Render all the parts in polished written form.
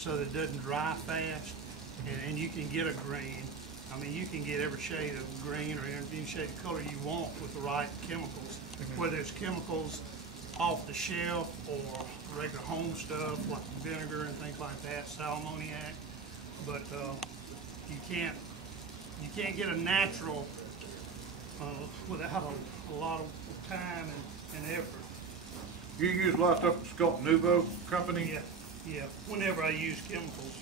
so that it doesn't dry fast, and you can get a green. I mean, you can get every shade of green or any shade of color you want with the right chemicals, whether it's chemicals off the shelf or regular home stuff like vinegar and things like that, sal ammoniac. But you can't get a natural without a lot of time and effort. You use a lot of stuff at Sculpt Nouveau company? Yeah. Whenever I use chemicals.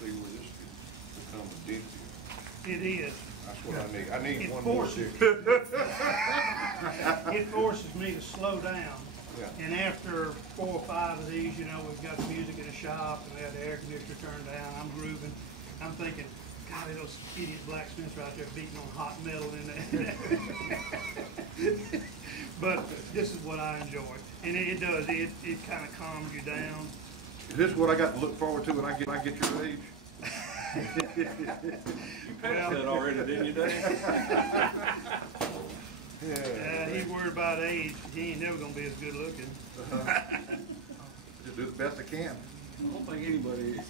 See where this could become addictive. It is. That's what I need. I need one more addictive. It forces me to slow down. Yeah. And after 4 or 5 of these, you know, we've got the music in the shop and we have the air conditioner turned down. I'm grooving. I'm thinking, God, those idiot blacksmiths are out there beating on hot metal in there. But this is what I enjoy. And it does. It kind of calms you down. Is this what I got to look forward to when I get your age? You passed that already, didn't you, Dave? Yeah. He's worried about age. He ain't never gonna be as good looking. Just do the best I can. I don't think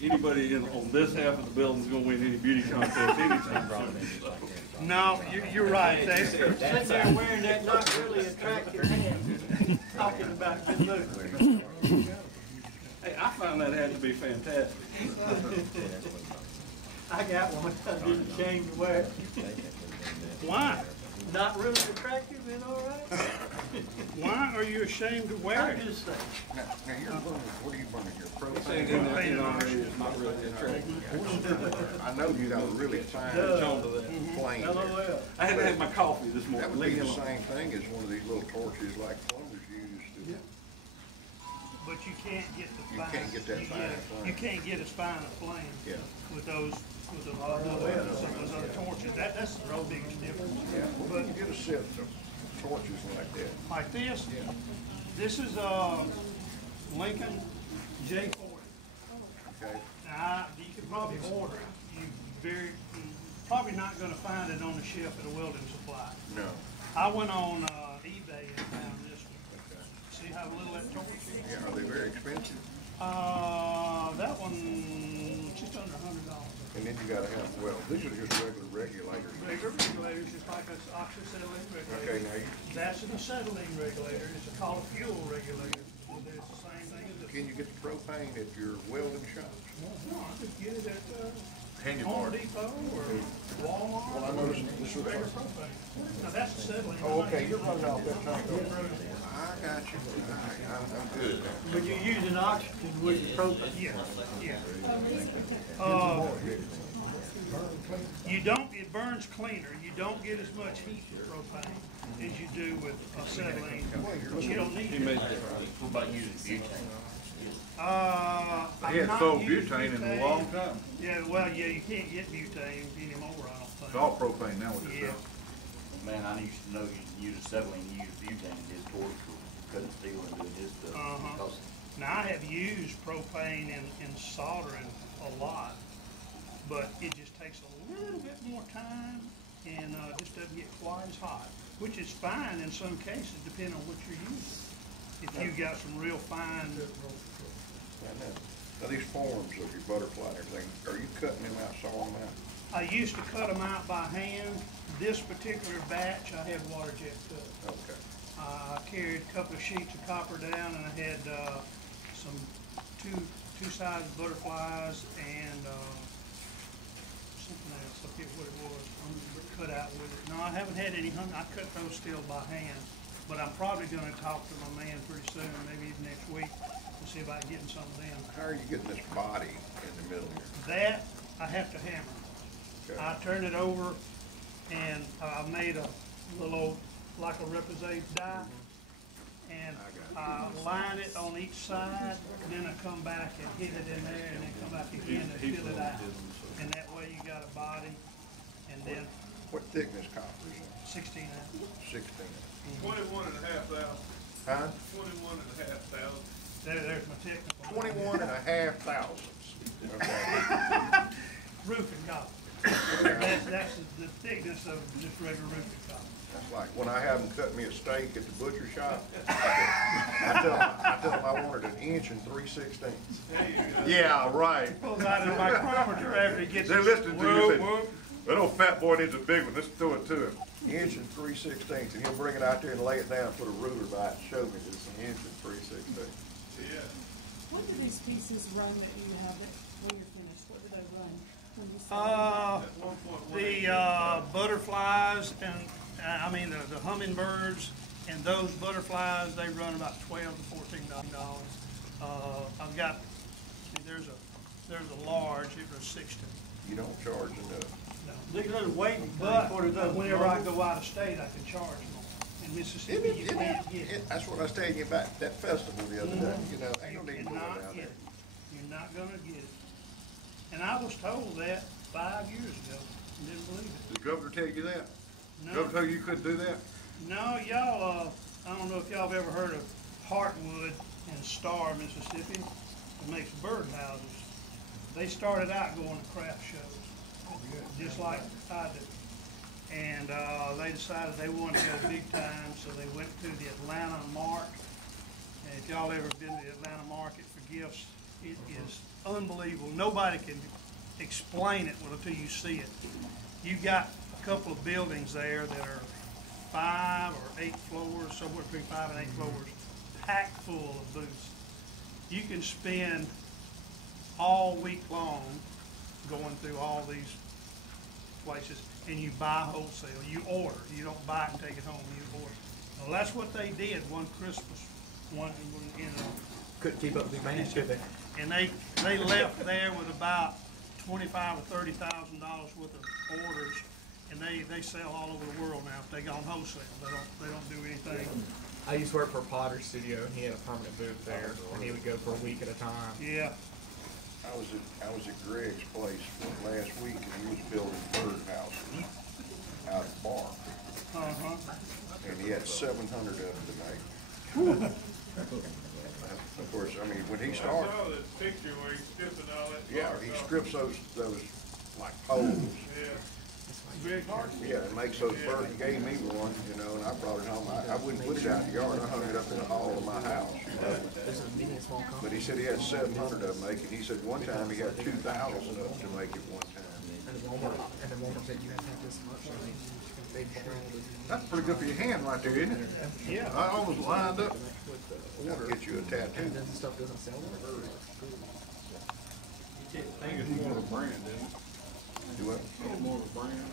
anybody on this half of the building is going to win any beauty contest anytime soon. No, you're right. Sitting there wearing that not really attractive hat, talking about good looks. Hey, I find that hat to be fantastic. I got one I didn't ashamed to wear. Why? Not really attractive and all right. Why are you ashamed to wear I'm it? just saying. Now you're burning, what are you burning? Your Saying propane? in there, you know, it's not really attractive. I know you got a really fine flame there. LOL. I had to have my coffee this That morning. would be Leave me the alone. same thing as one of these little torches like plumbers use to. But you can't get the You fine. can't get that fine flame. You can't get as fine a flame. Yeah. With those other torches. That's the real biggest difference. Yeah, well, But you get a set of torches like that. like this, Yeah. this is Lincoln J40. Okay. Now, you can probably order it. You're probably not going to find it on the shelf at a welding supply. No. I went on eBay and found this one. Okay. See how little that torch is? Yeah, are they very expensive? That one just under $100. And then you gotta have, well, these are just regular regulators. Regular regulators, just like an oxyacetylene regulator. Okay, now That's an acetylene regulator. It's called a fuel regulator. It's the same thing as a. can you get the propane at your welding shop? No, I just get it at Handy Home Mart. Depot or Walmart. Well, I noticed this was Regular propane. Now that's acetylene. Oh, okay, you're running off that tank. Yeah. I got you. All right, I'm good. But you're using oxygen with the propane. Yeah. It burns cleaner. You don't get as much heat with propane as you do with acetylene. But you don't need He it. made that right. What about using butane? They I've had not sold used butane in a long time. Yeah, well, yeah, you can't get butane anymore, I don't think. It's all propane now with this Yeah. stuff. Man, I used to know you can use acetylene, you use butane in his torch for cutting steel and doing his stuff. Because Now, I have used propane in soldering a lot, but it just takes a little bit more time and just doesn't get quite as hot, which is fine in some cases, depending on what you're using. If you got some real fine, Now these forms of your butterfly and everything, are you cutting them out, sawing them out? I used to cut them out by hand. This particular batch, I had water jet cut. Okay. I carried a couple of sheets of copper down, and I had some two-sized butterflies and something else. I forget what it was. Cut out with it. No, I haven't had any. I cut those still by hand, but I'm probably going to talk to my man pretty soon, maybe even next week, to see about getting some of them. How are you getting this body in the middle here? That I have to hammer. Okay. I turned it over, and I made a little old, like a representative die, and I line it on each side, and then I come back and hit it in there, and then come back again and fill it out. And that way you got a body, and then What thickness copper is it? 16 ounces. 16. 21,500. Huh? 21,500. There's my technical. 21 and a half thousandths. Okay. Roofing copper. That's the thickness of just regular roofing copper. That's like when I have them cut me a steak at the butcher shop, I tell them I wanted 1 inch and 3/16. Yeah, right. Pulls out his micrometer after he gets. They listened to you and Whoop, said, that old fat boy needs a big one, let's throw it to him. 1 inch and 3/16, and he'll bring it out there and lay it down, put a ruler by it, and show me it's 1 inch and 3/16. When do these pieces run that you have it when you're finished? What do they run? When you sell them? The butterflies and, I mean, the hummingbirds and those butterflies, they run about $12 to $14. I've got, there's a large, it was 16. You don't charge enough. They're gonna wait But for the. whenever I go out of state, I can charge more. In Mississippi, you can't get it. That's what I was telling you about, that festival the other day, you know, ain't no need You're to go not down get there. it. You're not gonna get it. And I was told that 5 years ago, and didn't believe it. Did the governor tell you that? No. Governor tell you you couldn't do that? No, y'all, I don't know if y'all have ever heard of Heartwood in Star, Mississippi. It makes birdhouses. They started out going to craft shows, just like I do. And they decided they wanted to go big time, so they went to the Atlanta Mark. And if y'all ever been to the Atlanta Market for gifts, it is unbelievable. Nobody can explain it until you see it. You've got a couple of buildings there that are 5 or 8 floors, somewhere between 5 and 8 floors, packed full of booths. You can spend all week long going through all these places, and you buy wholesale. You order. You don't buy it and take it home. You order. Well, that's what they did one Christmas, Couldn't keep up with the demand, could they? and they left there with about $25,000 or $30,000 worth of orders, and they sell all over the world now. If they go on wholesale, they don't do anything. I used to work for a potter studio, and he had a permanent booth there, and he would go for a week at a time. Yeah. I was at Greg's place last week, and he was building birdhouses out of bark. And he had 700 of them to make. Of course, I mean, when he started. I saw this picture where he's stripping all that. Yeah, he strips those like poles. Yeah. Yeah, and makes those birds. He gave me one, you know, and I brought it home. I wouldn't put it out in the yard. I hung it up in the hall of my house. You know? This is a medium small company. But he said he had 700 of them making. He said one time he had 2,000 of them to make it one time. And the Walmart said you have to have this much. I mean, they bought That's pretty good for your hand right there, isn't it? Yeah. I almost lined up. with the I'll order, get you a tattoo. and then the stuff doesn't sell. I think it's more of a brand, isn't it? Do what? It's more of a brand.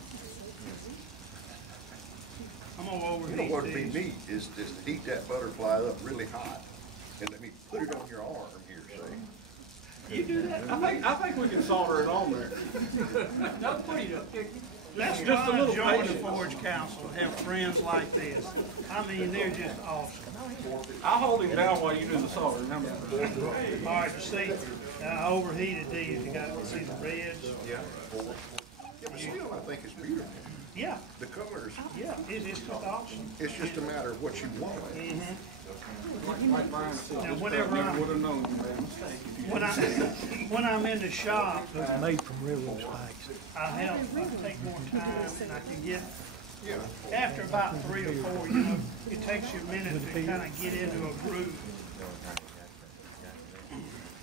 I'm gonna overheat You know what would be these. neat is just to heat that butterfly up really hot and let me put it on your arm here, see? You do that? I think we can solder it on there. Don't put it up, That's Just a why I little joined the patience. Forge Council, to have friends like this. I mean, they're just awesome. I'll hold him down while you do the soldering. How about that? All right, you see, I overheated these. You got to see the reds. Yeah. Yeah, but still, I think it's beautiful. Yeah, The colors, yeah, it's just awesome. it's just a matter of what you want. Like Brian said, Now, this whenever never I- would have known you made a mistake if you When I'm in the shop, Made from railroad spikes. I take more time and I can get, Yeah. after about 3 or 4, you know, it takes you a minute to kind of get into a groove.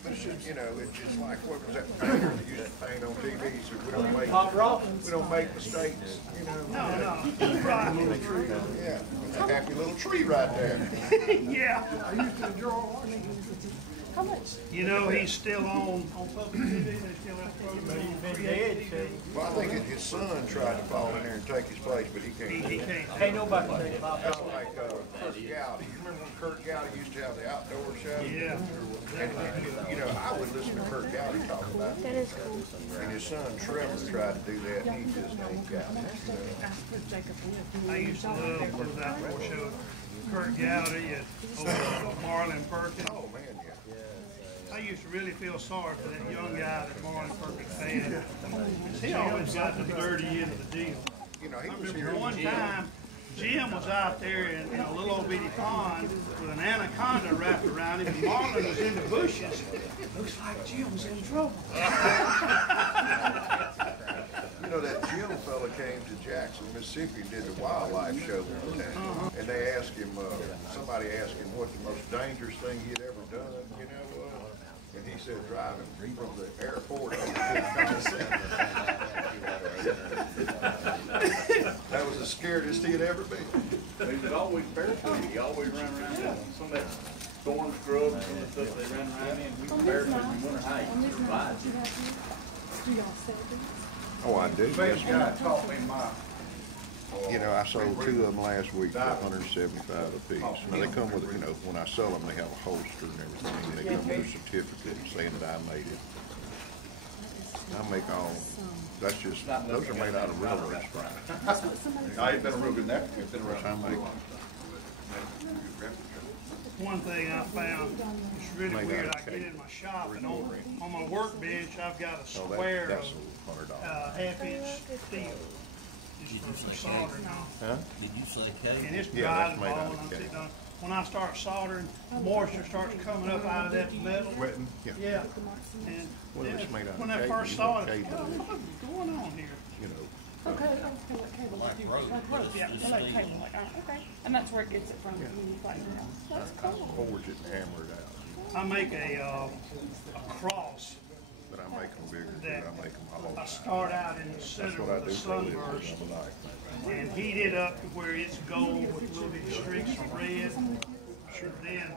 But it's just, you know, it's just like, what was that painter that used to paint on TV, so we don't make mistakes, you know? No, right. Yeah, and that happy little tree right there. Yeah. I used to enjoy How much? You know, he's still on public TV, they still have programs on Create TV. Well, I think his son tried to fall in there and take his place, but he He can't. can't. Ain't nobody take it off. That's like Kurt Gowdy. You remember when Kurt Gowdy used to have the outdoor show? Yeah. And, you know, I would listen to Kurt Gowdy talk about it. That is cool. And his son Trevor tried to do that, and he just ain't got it. You know? I used to love those outdoor shows. Kurt Gowdy and Marlon Perkins. Oh, man, yeah. I used to really feel sorry for that young guy that Marlon Perkins had. He always got the dirty end of the deal. You know, he I was here. remember one time, Jim was out there in a little old bitty pond with an anaconda wrapped around him, and Marlon was in the bushes. Looks like Jim's in trouble. You know, that Jim fella came to Jackson, Mississippi and did the wildlife show one time. And they asked him, somebody asked him what the most dangerous thing he had ever done, you know, and he said driving from the airport over to the Coliseum. That was the scariest he had ever been. He was always barefoot. He always ran around in some of that thorn scrub and some of the stuff they ran around in. We were barefoot in winter height. Survived. Do y'all sell these? Oh, I do. Best guy taught me my. You know, I sold 2 of them last week for $175 a piece. Now, they come with, you know, when I sell them, they have a holster and everything. They come with a certificate saying that I made it. I make all, that's just, those are made out of railroad spine. I ain't been a real good neck. It's been around. I make One thing I found, it's really weird, I get in my shop and on my workbench, I've got a square that's of $100. half-inch steel. Just for soldering on. Huh? Did you say And it's Yeah, dry that's and made out ball, of and I'm cake. sitting on. When I start soldering, moisture starts coming up out of that metal. Wetting? Yeah. Yeah. And Well, then it's made out of when I cake, first you saw want it, cake. what's going on here? You know, Okay, like cable, like rope, yeah, like cable, like, okay, and that's where it gets it from, when you find it out. That's cool. forge it and hammer it out. I make a cross But I make them bigger too. that I make them hollow. I start out in the That's center what I of do the for a living. sunburst I'm like, and heat it up to where it's gold with little bitty streaks of red. Then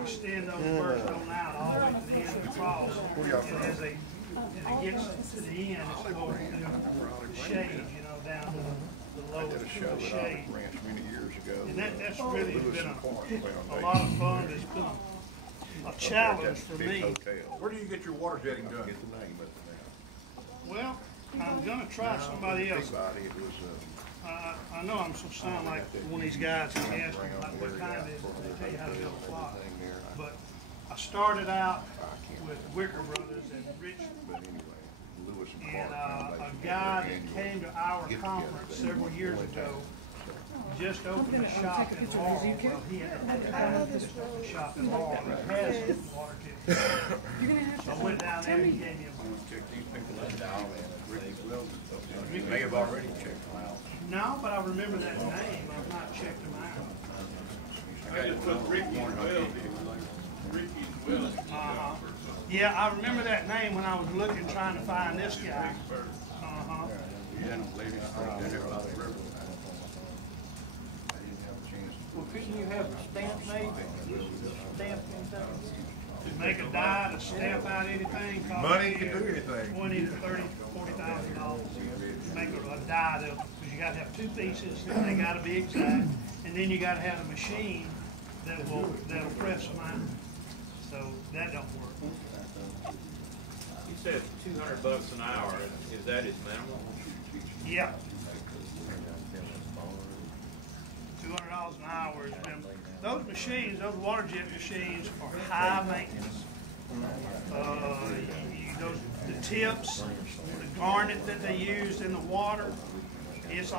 extend those bursts on out all the way to the end of the cross. And as it gets to the end, it's going through the shade, you know, down to the I lower did a show at shade. Olive Branch many years ago. And that's really Lewis been and Clark a Foundation. lot of fun. It's been a challenge for Big me. hotel. Where do you get your water jetting done? Get the name of it now. Well, I'm gonna try somebody else. Peabody, it was, I know I'm so sound like one of these guys that ask me like what kind is it, they tell you how to build a flock. But I started out with Wicker Brothers and Rich but anyway, Lewis and and Clark a Foundation. guy that came to our conference several years ago just opened a shop in Laurel. Well, he had just opened a shop in Laurel and has water tips. You're gonna have So I to, went down there and he gave me a Check these people out now, man. Ricky Wilson. You may have already checked them out. no, but I remember that name. I've not checked him out. I just put Ricky's Wells. Ricky's Wells. Yeah, I remember that name when I was looking, trying to find this guy. Ladies, they're about the river. Well, couldn't you have stamps made, stamped and stuff? To make a die to stamp out anything. costs Money you can do anything. $20,000 to $40,000. Make a die to, because you gotta have 2 pieces, and they gotta be exact, and then you gotta have a machine that'll press them out. So that don't work. You said $200 an hour. Is that his minimum? Yeah. $200 an hour is minimum. Those machines, those water jet machines are high maintenance. The tips, the garnet that they used in the water, it's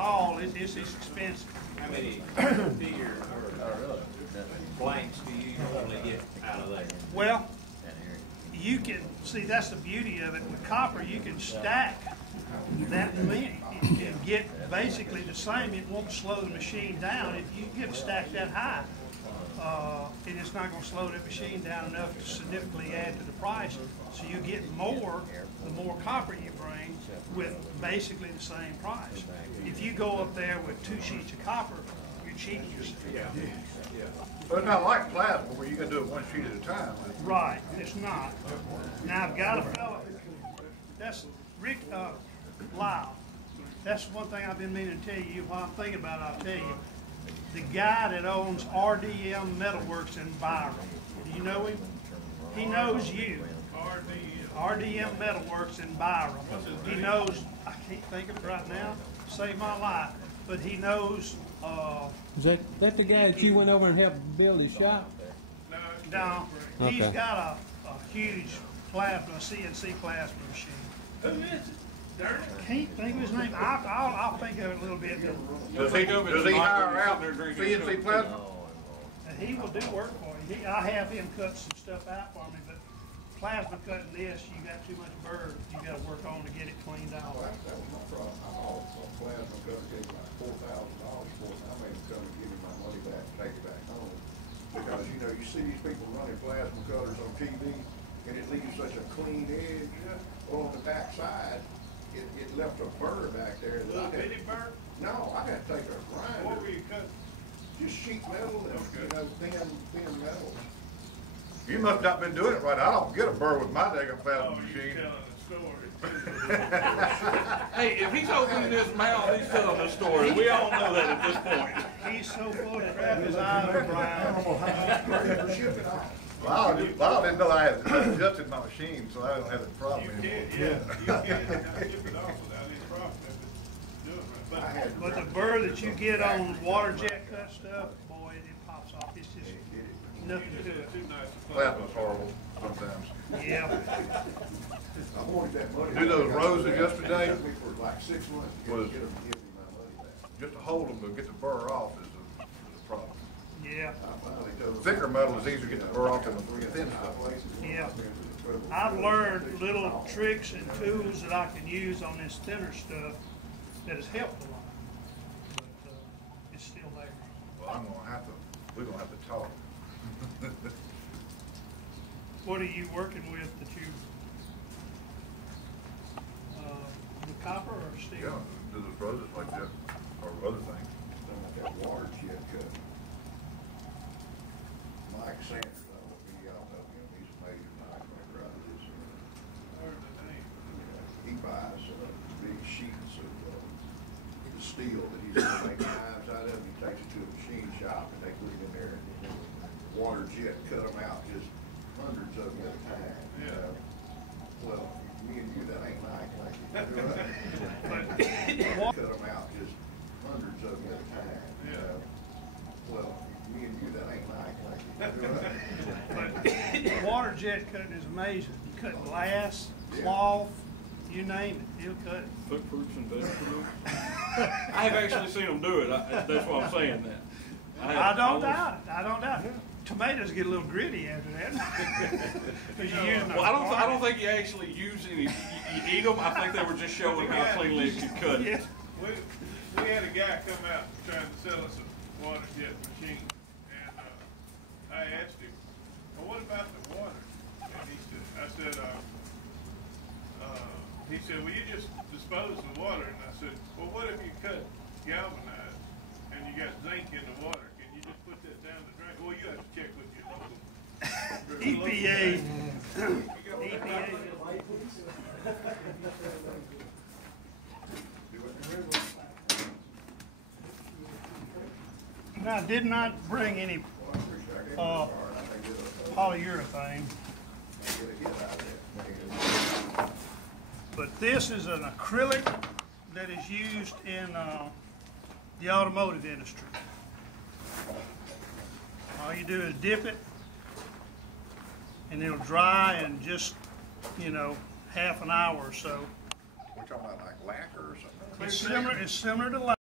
expensive. How many figure or blanks do you normally get out of there? Well, you can, see, that's the beauty of it. With copper, you can stack that many and get basically the same. It won't slow the machine down. If you get it stacked that high, and it's not going to slow the machine down enough to significantly add to the price. So you get more, the more copper you bring with basically the same price. If you go up there with 2 sheets of copper, you're cheating yourself. But it's not like plasma where you can do it one sheet at a time. Right, it's not. Now, I've got a fellow, that's Rick Lyle. That's one thing I've been meaning to tell you. While I'm thinking about it, I'll tell you. The guy that owns RDM Metalworks in Byron, do you know him? He knows you. RDM Metalworks in Byron. He knows, I can't think of it right now, saved my life, but he knows, Is that the guy that you went over and helped build his shop? no, he's Okay. got a huge plasma, CNC plasma machine. Who is it? Can't think of his name. I'll think of it a little bit. Does he hire out CNC plasma? And he will do work for you. I have him cut some stuff out for me, but plasma cutting this, you got too much burr. You got to work on to get it cleaned out. Well, that was my problem. I also plasma cutter gave me like $4,000 for it. I made him come and give me my money back and take it back home. Because, you know, you see these people running plasma cutters on TV, and it leaves such a clean edge. Well, on the back side, it left a burr back there. Little bitty burr? No, I had to take a grinder. What were you cutting? Just sheet metal and, you know, thin metal. You must not been doing it right. I don't get a burr with my daggum plasma Oh, machine. you're telling a story. Hey, if he's opening his mouth, he's telling a story. We all know that at this point. He's so full of crap, his eyes are brown. Ship it off. Lyle didn't know I had adjusted my machine, so I don't have a problem You anymore. can't, yeah, you can't ship it off without any problem. Do it, I man. had But the burr that you get on water jet cut stuff, boy, it pops off. It's just nothing to it. Too nice to play. Plasma's horrible sometimes. Yeah. I wanted that money. Do those roses yesterday? It took me for like 6 months to Was- get them to give me my money back. Just to hold them, but get the burr off is a problem. Yeah. I finally told them- Thicker metal is easier to get the burr off than the thin stuff. Yeah. I've learned little tricks and tools that I can use on this thinner stuff that has helped a lot. But it's still there. Well, we're gonna have to talk. What are you working with that you, the copper or steel? Yeah, do those roses like that, or other things. That water jet cut. Mike Sanders, I don't know if y'all know him, he's a major knife maker out of this. Heard the name. He buys big sheets of the steel that he's gonna make knives out of, and he takes it to a machine shop, and they put it in there, and water jet cut them out, just hundreds of them at a time. Yeah. Well, me and you, that ain't like cut them out, just hundreds of them at a time. Yeah. Well, me and you, that ain't like But water jet cutting is amazing. You cut glass, cloth, you name it, he'll cut it. Cook fruits and vegetables. I have actually seen them do it. That's why I'm saying that. I don't doubt it. I don't doubt it. Tomatoes get a little gritty after that. 'Cause you're using a Well, I don't varnish. think you actually use any. You eat them. I think they were just showing how cleanly you could cut it. Yeah. We had a guy come out trying to sell us a water jet machine, and I asked him, well, what about the water? And he said, well, you just dispose of water. And I said, well, what if you cut galvanized and you got zinc in the water? Can you just put that down the drain? Well, you have to check with your local EPA. Now, I did not bring any polyurethane, but this is an acrylic that is used in the automotive industry. All you do is dip it, and it'll dry in just, half an hour or so. We're talking about like lacquer or something. It's similar to